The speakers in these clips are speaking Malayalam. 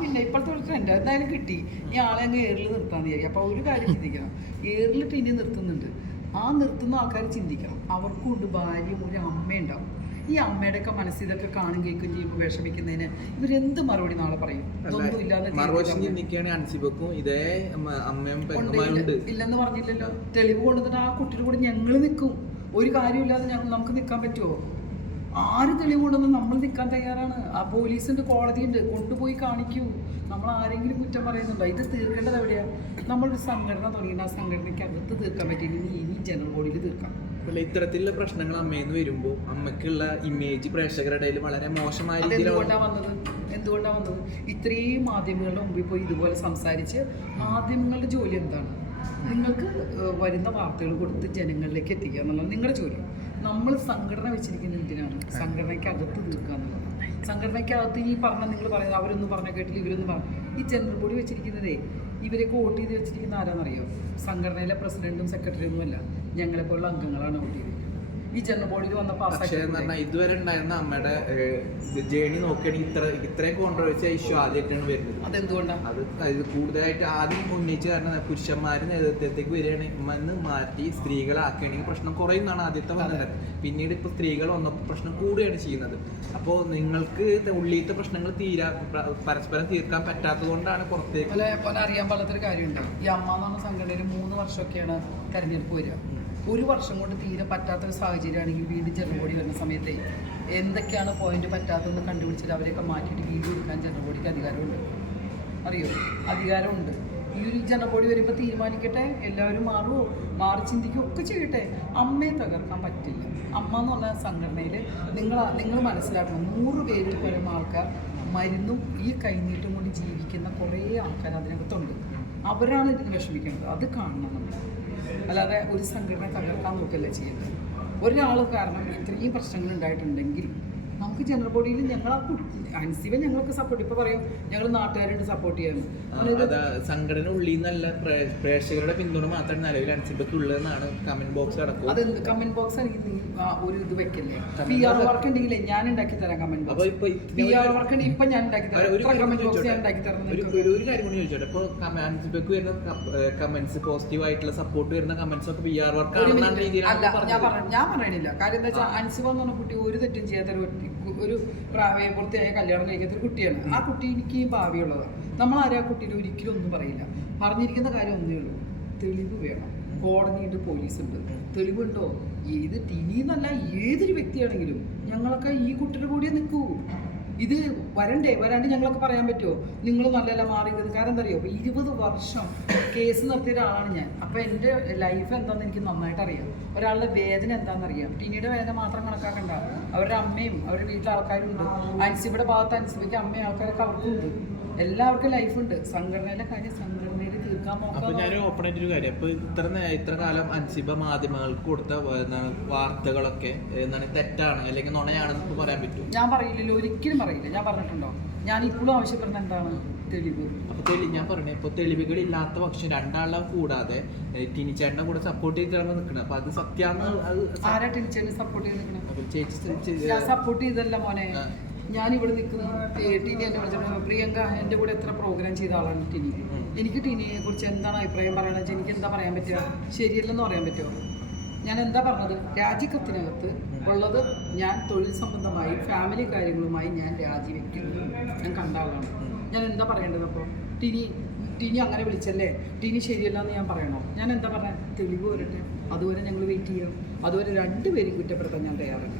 പിന്നെ ഇപ്പോഴത്തെ ഒരു ട്രെൻഡ് എന്തായാലും കിട്ടി. ഈ ആളെ അങ്ങ് ഏറിൽ നിർത്താൻ വിചാരിക്കും. അപ്പോൾ ഒരു കാര്യം ചിന്തിക്കണം, ഏറിൽ ടിനി നിർത്തുന്നുണ്ട്, ആ നിർത്തുന്ന ആൾക്കാർ ചിന്തിക്കണം, അവർക്കും ഉണ്ട് ഭാര്യയും ഒരു അമ്മയുണ്ടാവും. ഈ അമ്മയുടെയൊക്കെ മനസ്സിൽ ഇതൊക്കെ കാണും കേൾക്കും ചെയ്യുമ്പോൾ വിഷമിക്കുന്നതിന് ഇവരെന്ത് മറുപടി നാളെ പറയും? ഇല്ലെന്ന് പറഞ്ഞില്ലല്ലോ. തെളിവ് കൊണ്ടുവന്നിട്ട് ആ കുട്ടിയുടെ കൂടെ ഞങ്ങൾ നിൽക്കും. ഒരു കാര്യമില്ലാതെ നമുക്ക് നിൽക്കാൻ പറ്റുമോ? ആര് തെളിവ് കൊണ്ടൊന്നും നമ്മൾ നിൽക്കാൻ തയ്യാറാണ്. ആ പോലീസുണ്ട്, കോടതിയുണ്ട്, കൊണ്ടുപോയി കാണിക്കൂ. നമ്മൾ ആരെങ്കിലും കുറ്റം പറയുന്നുണ്ടോ? ഇത് തീർക്കേണ്ടത് എവിടെയാണ്? നമ്മളൊരു സംഘടന തുടങ്ങിയിട്ട് ആ സംഘടനയ്ക്ക് അകത്ത് തീർക്കാൻ പറ്റിയില്ലെങ്കിൽ ഇനി ജനറൽ ബോഡിയിൽ തീർക്കാം. അല്ല, ഇത്തരത്തിലുള്ള പ്രശ്നങ്ങൾ അമ്മയെന്ന് വരുമ്പോൾ അമ്മയ്ക്കുള്ള ഇമേജ് പ്രേക്ഷകരുടെ ഇടയിൽ വളരെ മോശമായ എന്തുകൊണ്ടാണ് വന്നത്? ഇത്രയും മാധ്യമങ്ങളുടെ മുമ്പിൽ പോയി ഇതുപോലെ സംസാരിച്ച് മാധ്യമങ്ങളുടെ ജോലി എന്താണ്? നിങ്ങൾക്ക് വരുന്ന വാർത്തകൾ കൊടുത്ത് ജനങ്ങളിലേക്ക് എത്തിക്കുക എന്നുള്ളത് നിങ്ങളുടെ ജോലി. നമ്മൾ സംഘടന വെച്ചിരിക്കുന്നത് എന്തിനാണ്? സംഘടനയ്ക്ക് അകത്ത് തീർക്കുക എന്നുള്ളത്. സംഘടനയ്ക്കകത്ത് ഈ നിങ്ങൾ പറയുന്നത് അവരൊന്നും പറഞ്ഞ കേട്ടില്ല, ഇവരൊന്നും പറഞ്ഞു. ഈ ജനറൽ ബോഡി വെച്ചിരിക്കുന്നതേ ഇവരൊക്കെ വോട്ട് ചെയ്ത് വെച്ചിരിക്കുന്ന ആരാന്നറിയോ? സംഘടനയിലെ പ്രസിഡന്റും സെക്രട്ടറിയൊന്നും അല്ല, ഞങ്ങളെപ്പോലുള്ള അംഗങ്ങളാണ് വോട്ട് ചെയ്തത്. ഈ ജനറൽ ബോഡിയിൽ വന്നപ്പോൾ ഇതുവരെ ഉണ്ടായിരുന്ന അമ്മയുടെ ജേണി നോക്കുകയാണെങ്കിൽ ഇത്രയും കോൺട്രവേഴ്സി ഇഷ്യൂ ആദ്യമായിട്ടാണ് വരുന്നത്. അതെന്തുകൊണ്ടാണ്? അത് കൂടുതലായിട്ട് ആദ്യം ഉന്നയിച്ച് കാരണം പുരുഷന്മാർ നേതൃത്വത്തേക്ക് വരികയാണെങ്കിൽ മാറ്റി സ്ത്രീകളാക്കുകയാണെങ്കിൽ പ്രശ്നം കുറയുന്നതാണ് ആദ്യത്തെ വന്നത്. പിന്നീട് ഇപ്പോൾ സ്ത്രീകൾ വന്നപ്പോൾ പ്രശ്നം കൂടുകയാണ് ചെയ്യുന്നത്. അപ്പോൾ നിങ്ങൾക്ക് ഉള്ളിലത്തെ പ്രശ്നങ്ങൾ പരസ്പരം തീർക്കാൻ പറ്റാത്തത് കൊണ്ടാണ് പുറത്തേക്ക് അറിയാൻ പാടാത്തൊരു കാര്യമുണ്ട്. ഈ അമ്മ എന്ന് പറഞ്ഞ സംഘടനയിൽ 3 വർഷമൊക്കെയാണ് തെരഞ്ഞെടുപ്പ് വരിക. 1 വർഷം കൊണ്ട് തീരെ പറ്റാത്തൊരു സാഹചര്യമാണെങ്കിൽ വീണ്ടും ജനറൽ ബോഡി വരുന്ന സമയത്ത് എന്തൊക്കെയാണ് പോയിന്റ് പറ്റാത്തതെന്ന് കണ്ടുപിടിച്ചിട്ട് അവരെയൊക്കെ മാറ്റിയിട്ട് വീണ്ടും എടുക്കാൻ ജനറൽ ബോഡിക്ക് അധികാരമുണ്ട്. അറിയോ? അധികാരമുണ്ട്. ഈ ഒരു ജനറൽ ബോഡി വരുമ്പോൾ തീരുമാനിക്കട്ടെ, എല്ലാവരും മാറി ചിന്തിക്കുകയോ ഒക്കെ ചെയ്യട്ടെ. അമ്മയെ തകർക്കാൻ പറ്റില്ല. അമ്മ എന്ന് പറഞ്ഞ സംഘടനയിൽ നിങ്ങൾ മനസ്സിലാക്കണം, 100 പേരിൽ പരം ആൾക്കാർ മരുന്നും ഈ കൈനീട്ടും കൊണ്ട് ജീവിക്കുന്ന കുറേ ആൾക്കാർ അതിനകത്തുണ്ട്. അവരാണ് ഇതിന് വിഷമിക്കുന്നത്. അത് കാണണം നമ്മൾ. അല്ലാതെ ഒരു സംഘടന തകർക്കാൻ നോക്കല്ലേ ചെയ്യേണ്ടത്. ഒരാൾ കാരണം ഇത്രയും പ്രശ്നങ്ങൾ ഉണ്ടായിട്ടുണ്ടെങ്കിൽ നമുക്ക് ജനറൽ ബോഡിയിൽ ഞങ്ങൾ അൻസിബ ഞങ്ങൾക്ക് സപ്പോർട്ട്. ഇപ്പൊ പറയും ഞങ്ങൾ നാട്ടുകാരോട് സപ്പോർട്ട് ചെയ്യാൻ. സംഘടന ഉള്ളിൽ നിന്നല്ല, പ്രേക്ഷകരുടെ പിന്തുണ മാത്രം നിലവിൽ അൻസിബയ്ക്ക് ഉള്ളതെന്നാണ് കമന്റ് ബോക്സ് അടക്കം. അതെന്ത് കമന്റ് ബോക്സ് ഒരു ഇത് വെക്കല്ലേ? PR വർക്ക് ഉണ്ടെങ്കിലേ ഞാൻ ഉണ്ടാക്കി തരാം. കമന്റ് ബോക്സ് PR വർക്ക് ഉണ്ടെങ്കിൽ ഇപ്പൊ ഞാൻ ഉണ്ടാക്കി തരാം. കമന്റ് ബോക്സ് ഞാൻ ഉണ്ടാക്കി തരാം. ഒരു കാര്യം കൂടി ചോദിച്ചോട്ടെ, ഇപ്പൊ അൻസിബയ്ക്ക് വരുന്ന കമന്റ്സ്, പോസിറ്റീവ് ആയിട്ടുള്ള സപ്പോർട്ട് വരുന്ന കമന്റ്സ് ഒക്കെ PR വർക്ക് ഞാൻ പറയണില്ല. കാര്യം എന്താ വെച്ചാൽ അൻസിബ എന്ന് പറഞ്ഞ കുട്ടി ഒരു തെറ്റും ചെയ്യാത്ത ഒരു പ്രായപൂർത്തിയായ കല്യാണം കഴിക്കാത്ത ഒരു കുട്ടിയാണ്. ആ കുട്ടി എനിക്ക് ഭാവിയുള്ളതാണ്. നമ്മളാരും ആ കുട്ടീനെ ഒരിക്കലും ഒന്നും പറയില്ല. പറഞ്ഞിരിക്കുന്ന കാര്യം ഒന്നേ ഉള്ളൂ, തെളിവ് വേണം. കോടതിയുണ്ട്, പോലീസുണ്ട്. തെളിവുണ്ടോ? ഏത് ടിനിന്നല്ല, ഏതൊരു വ്യക്തിയാണെങ്കിലും ഞങ്ങളൊക്കെ ഈ കുട്ടിയുടെ കൂടെ നിൽക്കൂ. ഇത് വരാണ്ട് ഞങ്ങളൊക്കെ പറയാൻ പറ്റുമോ? നിങ്ങൾ നല്ലല്ല മാറിയത്. കാരണം എന്താ അറിയോ? 20 വർഷം കേസ് നടത്തിയ ഒരാളാണ് ഞാൻ. അപ്പോൾ എൻ്റെ ലൈഫ് എന്താണെന്ന് എനിക്ക് നന്നായിട്ട് അറിയാം. ഒരാളുടെ വേദന എന്താണെന്നറിയാം. പിന്നീട് വേദന മാത്രം കണക്കാക്കണ്ട. അവരുടെ അമ്മയും അവരുടെ വീട്ടിലെ ആൾക്കാരും ഉണ്ട്. അൻസിബയുടെ ഭാഗത്ത് അൻസിബയ്ക്ക് അമ്മയും ആൾക്കാരൊക്കെ അവർക്കും ഉണ്ട്. എല്ലാവർക്കും ലൈഫുണ്ട്. സംഘടനയിലെ കാര്യം സംഘടനയിൽ തീർക്കാൻ നോക്കാം. ഞാൻ ഓപ്പണായിട്ട് ഒരു കാര്യം, ഇപ്പോൾ ഇത്ര കാലം അൻസിബ മാധ്യമങ്ങൾക്ക് കൊടുത്ത വാർത്തകളൊക്കെ തെറ്റാണ് അല്ലെങ്കിൽ നുണയാണെന്ന് പറയാൻ പറ്റും? ഞാൻ പറയില്ലല്ലോ, ഒരിക്കലും പറയില്ല. ഞാൻ പറഞ്ഞിട്ടുണ്ടോ? ഞാൻ ഇപ്പോഴും ആവശ്യപ്പെടുന്ന എന്താണ്? തെളിവ്. അപ്പോൾ ഞാൻ പറഞ്ഞു, ഇപ്പോൾ തെളിവുകൾ ഇല്ലാത്ത പക്ഷം രണ്ടാളെ കൂടാതെ ടിനിച്ചേട്ടനെ കൂടെ സപ്പോർട്ട് ചെയ്തിട്ടാണ് നിൽക്കുന്നത്. അപ്പോൾ അത് സത്യാന്ന്. ആരാ ടിനിച്ചേട്ടനെ സപ്പോർട്ട് ചെയ്ത് നിൽക്കണം? ചേച്ചി സപ്പോർട്ട് ചെയ്തല്ല മോനെ. ഞാനിവിടെ നിൽക്കുന്നു. ടിനി എന്നെ വിളിച്ചിട്ട് പ്രിയങ്ക എൻ്റെ കൂടെ എത്ര പ്രോഗ്രാം ചെയ്ത ആളാണ് ടിനി. എനിക്ക് ടിനിയെ കുറിച്ച് എന്താണ് അഭിപ്രായം പറയണമെന്ന് വെച്ചാൽ എനിക്ക് എന്താ പറയാൻ പറ്റുക? ശരിയല്ലെന്ന് പറയാൻ പറ്റുമോ? ഞാൻ എന്താ പറഞ്ഞത്? രാജിക്കത്തിനകത്ത് ഉള്ളത് ഞാൻ തൊഴിൽ സംബന്ധമായി ഫാമിലി കാര്യങ്ങളുമായി ഞാൻ രാജിവെക്കുന്നു. ഞാൻ കണ്ട ആളാണ്. ഞാൻ എന്താ പറയേണ്ടത്? അപ്പോൾ ടിനി അങ്ങനെ വിളിച്ചല്ലേ, ടിനി ശരിയല്ല എന്ന് ഞാൻ പറയണോ? ഞാൻ എന്താ പറഞ്ഞ? തെളിവ് വരട്ടെ, അതുവരെ ഞങ്ങൾ വെയിറ്റ് ചെയ്യണം. അതുവരെ 2 പേരും കുറ്റപ്പെടുത്താൻ ഞാൻ തയ്യാറല്ല.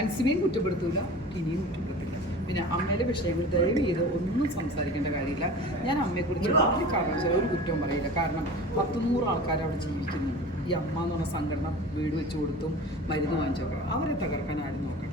അൻസിബയും കുറ്റപ്പെടുത്തൂല, ടിനിയും കുറ്റപ്പെടുത്തില്ല. പിന്നെ അമ്മയുടെ വിഷയങ്ങൾ ദയവ് ചെയ്ത് ഒന്നും സംസാരിക്കേണ്ട കാര്യമില്ല. ഞാൻ അമ്മയെക്കുറിച്ച് ഒരു കാരണവശാലും ഒരു കുറ്റവും പറയില്ല. കാരണം 100 ആൾക്കാർ അവിടെ ജീവിക്കുന്നുണ്ട്. ഈ അമ്മ എന്ന് പറഞ്ഞ സംഘടന വീട് വെച്ച് കൊടുത്തും മരുന്ന് വാങ്ങിച്ചൊക്കെ അവരെ തകർക്കാൻ ആരും നോക്കണം.